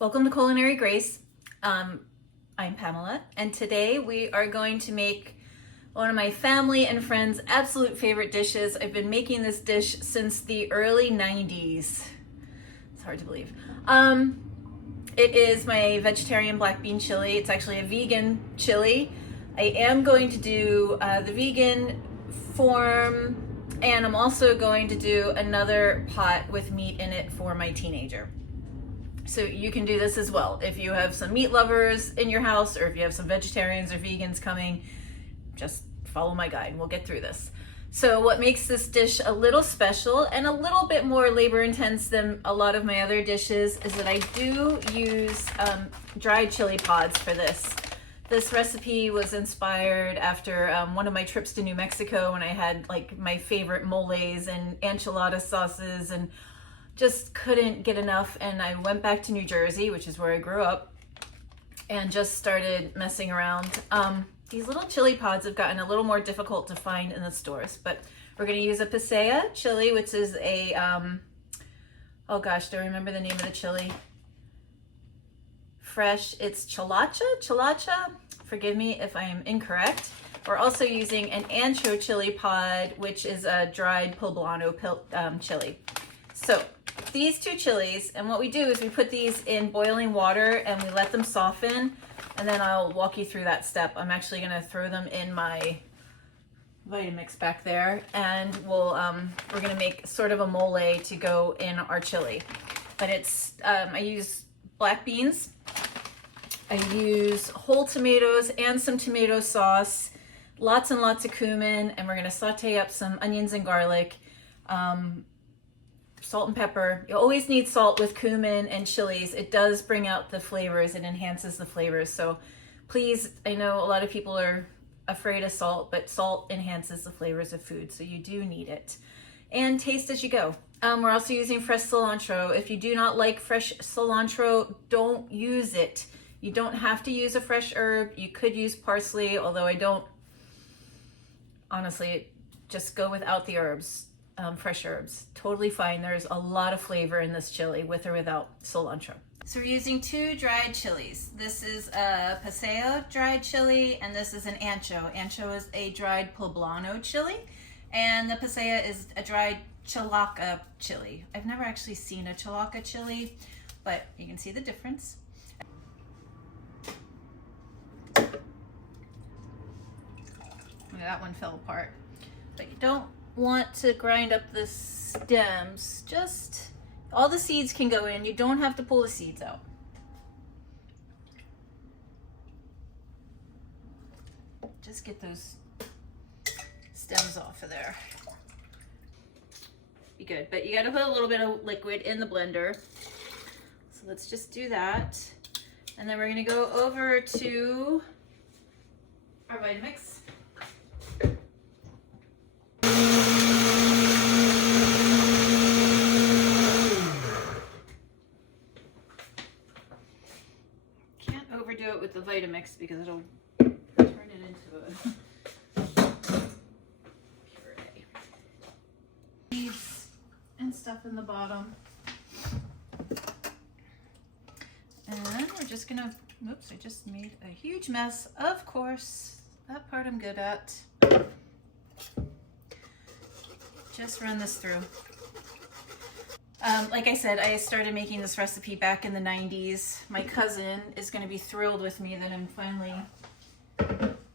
Welcome to Culinary Grace. I'm Pamela, and today we are going to make one of my family and friends' absolute favorite dishes. I've been making this dish since the early 90s. It's hard to believe. It is my vegetarian black bean chili. It's actually a vegan chili. I am going to do the vegan form, and I'm also going to do another pot with meat in it for my teenager. So you can do this as well. If you have some meat lovers in your house, or if you have some vegetarians or vegans coming, just follow my guide and we'll get through this. So what makes this dish a little special and a little bit more labor intense than a lot of my other dishes is that I do use dried chili pods for this. This recipe was inspired after one of my trips to New Mexico when I had like my favorite moles and enchilada sauces and just couldn't get enough, and I went back to New Jersey, which is where I grew up, and just started messing around. These little chili pods have gotten a little more difficult to find in the stores, but we're going to use a pasilla chili, which is a, oh gosh, do I remember the name of the chili? Fresh, it's chilacha, forgive me if I am incorrect. We're also using an ancho chili pod, which is a dried poblano chili. So these two chilies, and what we do is we put these in boiling water and we let them soften, and then I'll walk you through that step. I'm actually going to throw them in my Vitamix back there, and we're going to make sort of a mole to go in our chili. But it's I use black beans, I use whole tomatoes and some tomato sauce, lots and lots of cumin, and we're going to saute up some onions and garlic. Salt and pepper. You always need salt with cumin and chilies. It does bring out the flavors. It enhances the flavors. So please, I know a lot of people are afraid of salt, but salt enhances the flavors of food. So you do need it. And taste as you go. We're also using fresh cilantro. If you do not like fresh cilantro, don't use it. You don't have to use a fresh herb. You could use parsley, although I don't. Honestly, just go without the herbs. Fresh herbs, totally fine. There's a lot of flavor in this chili with or without cilantro. So we're using two dried chilies. This is a paseo dried chili, and this is an ancho. Ancho is a dried poblano chili, and the paseo is a dried chilaca chili. I've never actually seen a chilaca chili, but you can see the difference. That one fell apart, but you don't want to grind up the stems. Just all the seeds can go in. You don't have to pull the seeds out. Just get those stems off of there. Be good, but you got to put a little bit of liquid in the blender. So let's just do that, and then we're going to go over to our Vitamix. Do it with the Vitamix because it'll turn it into a puree. Seeds and stuff in the bottom. And we're just gonna, oops, I just made a huge mess. Of course, that part I'm good at. Just run this through. Like I said, I started making this recipe back in the 90s. My cousin is going to be thrilled with me that I'm finally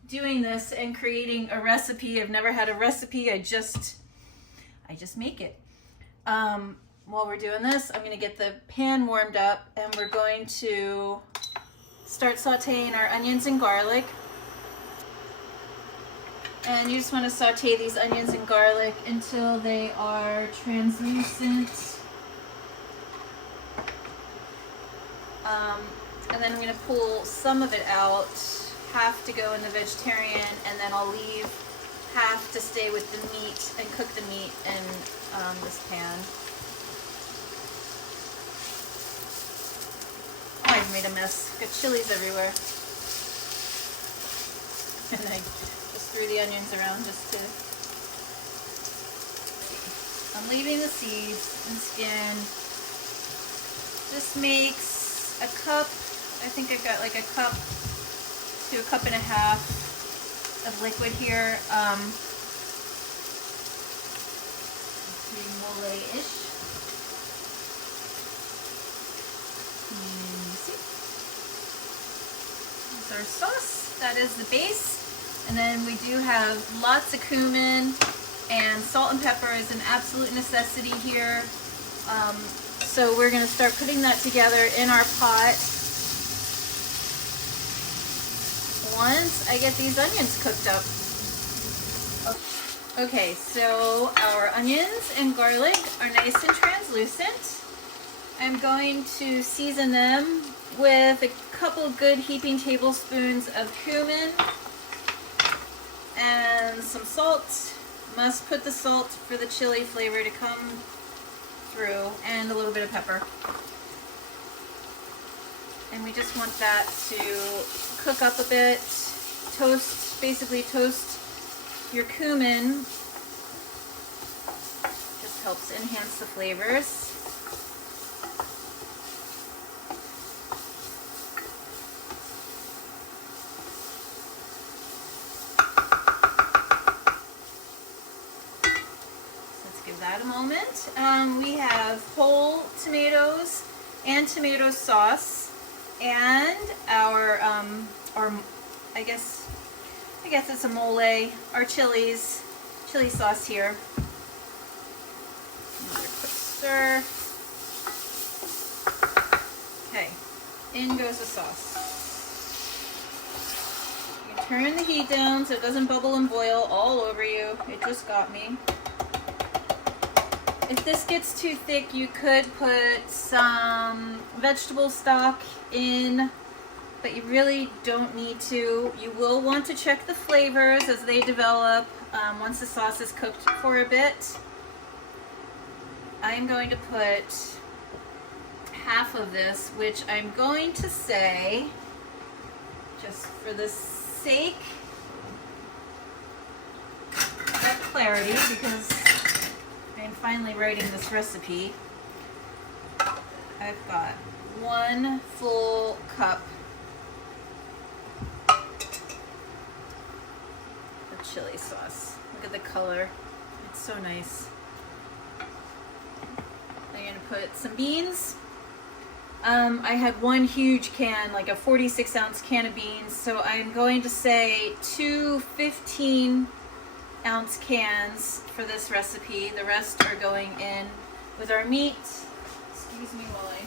doing this and creating a recipe. I've never had a recipe. I just make it. While we're doing this, I'm going to get the pan warmed up, and we're going to start sauteing our onions and garlic. And you just want to saute these onions and garlic until they are translucent. And then I'm going to pull some of it out, half to go in the vegetarian, and then I'll leave half to stay with the meat and cook the meat in this pan. Oh, I've made a mess. Got chilies everywhere. And I just threw the onions around just to... I'm leaving the seeds and skin. This makes a cup, I think I've got like a cup to a cup and a half of liquid here. Mole-ish. And you see, there's our sauce. That is the base. And then we do have lots of cumin, and salt and pepper is an absolute necessity here. So we're going to start putting that together in our pot once I get these onions cooked up. Okay, so our onions and garlic are nice and translucent. I'm going to season them with a couple good heaping tablespoons of cumin and some salt. Must put the salt for the chili flavor to come through, and a little bit of pepper. And we just want that to cook up a bit. Basically toast your cumin. Just helps enhance the flavors. That a moment. We have whole tomatoes and tomato sauce, and our I guess it's a mole, our chili sauce here. Another quick stir. Okay, in goes the sauce. You turn the heat down so it doesn't bubble and boil all over you. It just got me. If this gets too thick, you could put some vegetable stock in, but you really don't need to. You will want to check the flavors as they develop once the sauce is cooked for a bit. I'm going to put half of this, which I'm going to say, just for the sake of clarity, because I'm finally writing this recipe. I've got 1 full cup of chili sauce. Look at the color. It's so nice. I'm going to put some beans. I had 1 huge can, like a 46-ounce can of beans, so I'm going to say 2 15-ounce cans for this recipe. The rest are going in with our meat. Excuse me while I...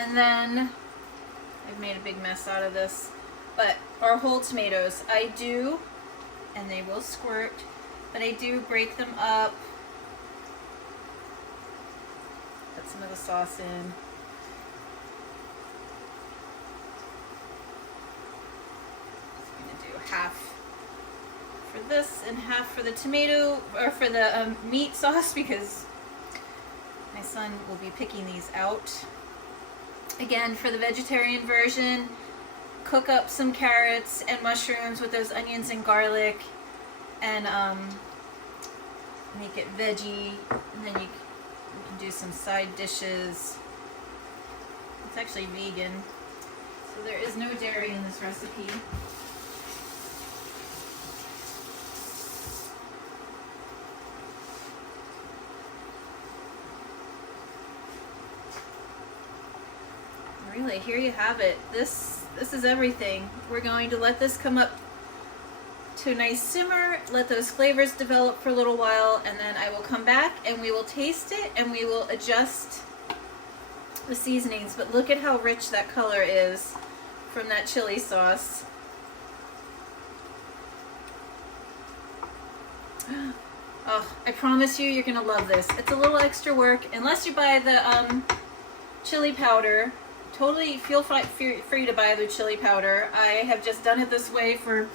And then, I've made a big mess out of this, but our whole tomatoes, I do, and they will squirt, but I do break them up, put some of the sauce in. Half for this and half for the tomato, or for the meat sauce, because my son will be picking these out. Again, for the vegetarian version, cook up some carrots and mushrooms with those onions and garlic, and make it veggie, and then you can do some side dishes. It's actually vegan, so there is no dairy in this recipe. Really, here you have it. This is everything. We're going to let this come up to a nice simmer, let those flavors develop for a little while, and then I will come back and we will taste it and we will adjust the seasonings. But look at how rich that color is from that chili sauce. Oh, I promise you're gonna love this. It's a little extra work, unless you buy the chili powder. Totally feel free to buy the chili powder. I have just done it this way for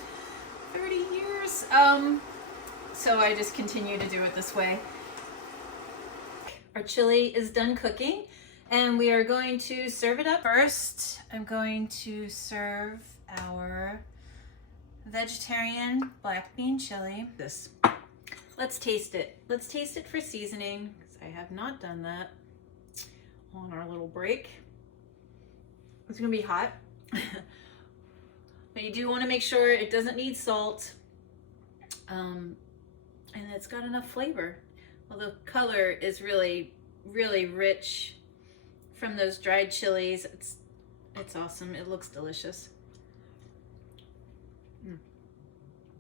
30 years, so I just continue to do it this way. Our chili is done cooking, and we are going to serve it up. First, I'm going to serve our vegetarian black bean chili. let's taste it. Let's taste it for seasoning, because I have not done that on our little break. It's gonna be hot. But you do want to make sure it doesn't need salt. And it's got enough flavor. Well, the color is really, really rich from those dried chilies. It's awesome. It looks delicious.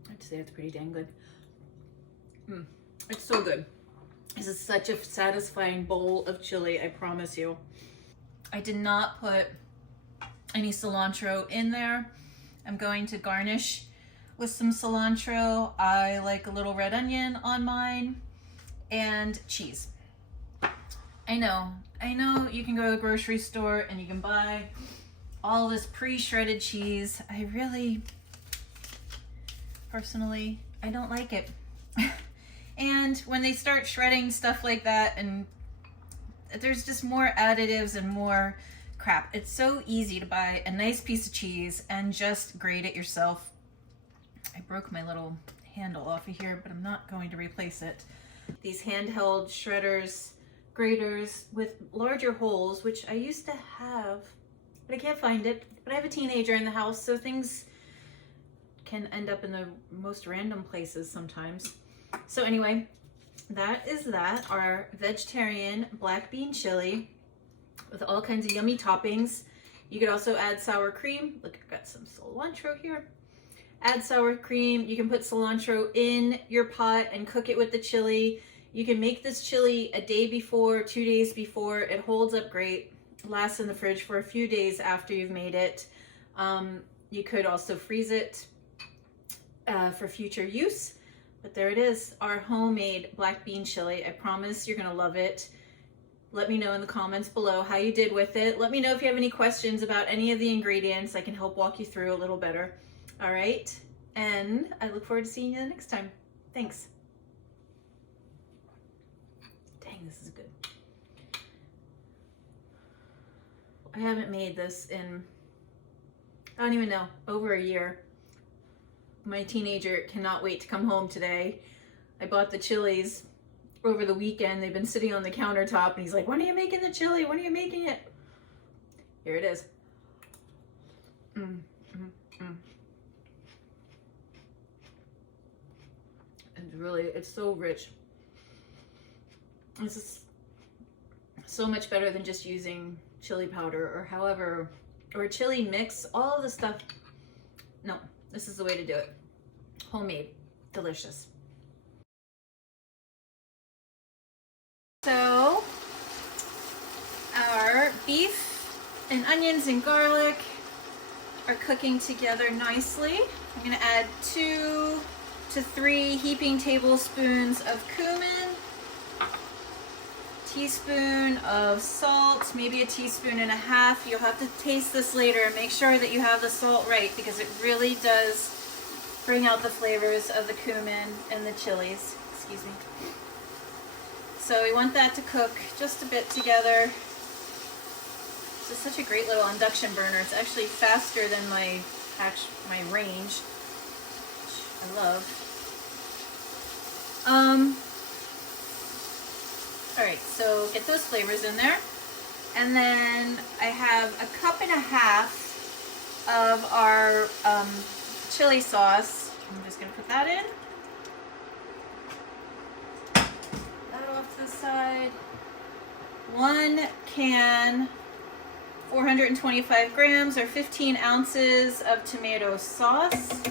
I'd say it's pretty dang good. It's so good. This is such a satisfying bowl of chili, I promise you. I did not put any cilantro in there. I'm going to garnish with some cilantro. I like a little red onion on mine and cheese. I know you can go to the grocery store and you can buy all this pre-shredded cheese. I really, personally, I don't like it. And when they start shredding stuff like that, and there's just more additives and more crap. It's so easy to buy a nice piece of cheese and just grate it yourself. I broke my little handle off of here, but I'm not going to replace it. These handheld shredders, graters with larger holes, which I used to have, but I can't find it. But I have a teenager in the house, so things can end up in the most random places sometimes. So anyway, that is that, our vegetarian black bean chili with all kinds of yummy toppings. You could also add sour cream. Look, I've got some cilantro here. Add sour cream. You can put cilantro in your pot and cook it with the chili. You can make this chili a day before, 2 days before. It holds up great. Lasts in the fridge for a few days after you've made it. You could also freeze it for future use. But there it is, our homemade black bean chili. I promise you're gonna love it. Let me know in the comments below how you did with it. Let me know if you have any questions about any of the ingredients. I can help walk you through a little better. All right, and I look forward to seeing you the next time. Thanks. Dang, this is good. I haven't made this in, I don't even know, over a year. My teenager cannot wait to come home today. I bought the chilies over the weekend. They've been sitting on the countertop and he's like, when are you making the chili? When are you making it? Here it is. It's really, it's so rich. This is so much better than just using chili powder or however, or a chili mix, all of the stuff. No. This is the way to do it. Homemade, delicious. So, our beef and onions and garlic are cooking together nicely. I'm gonna add 2 to 3 heaping tablespoons of cumin, teaspoon of salt, maybe a teaspoon and a half. You'll have to taste this later and make sure that you have the salt right, because it really does bring out the flavors of the cumin and the chilies. Excuse me. So we want that to cook just a bit together. This is such a great little induction burner. It's actually faster than my range, which I love. All right, so get those flavors in there. And then I have 1.5 cups of our chili sauce. I'm just gonna put that in. That off to the side. 1 can, 425 grams or 15 ounces of tomato sauce.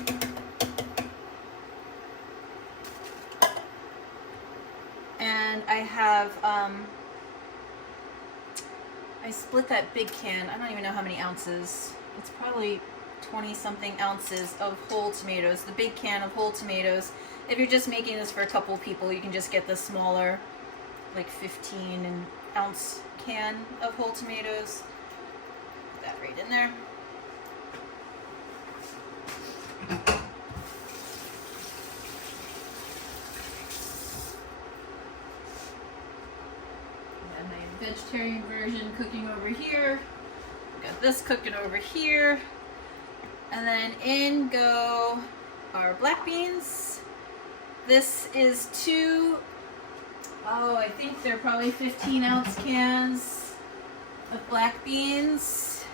And I have, I split that big can. I don't even know how many ounces. It's probably 20 something ounces of whole tomatoes. The big can of whole tomatoes. If you're just making this for a couple of people, you can just get the smaller, like 15 ounce can of whole tomatoes. Put that right in there. Vegetarian version cooking over here. Got this cooking over here. And then in go our black beans. This is two, I think they're probably 15-ounce cans of black beans.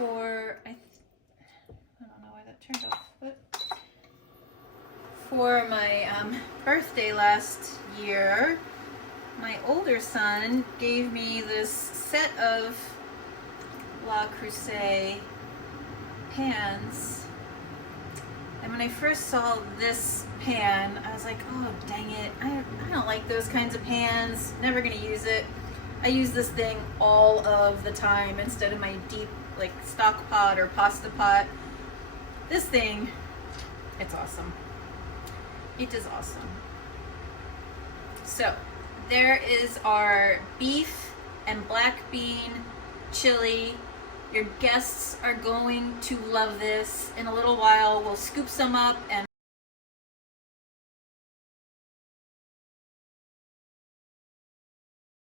I don't know why that turned off, but for my birthday last year, my older son gave me this set of Le Creuset pans, and when I first saw this pan, I was like, oh dang it, I don't like those kinds of pans, never gonna use it. I use this thing all of the time instead of my deep like stock pot or pasta pot. This thing, it's awesome. It is awesome. So there is our beef and black bean chili. Your guests are going to love this. In a little while, we'll scoop some up and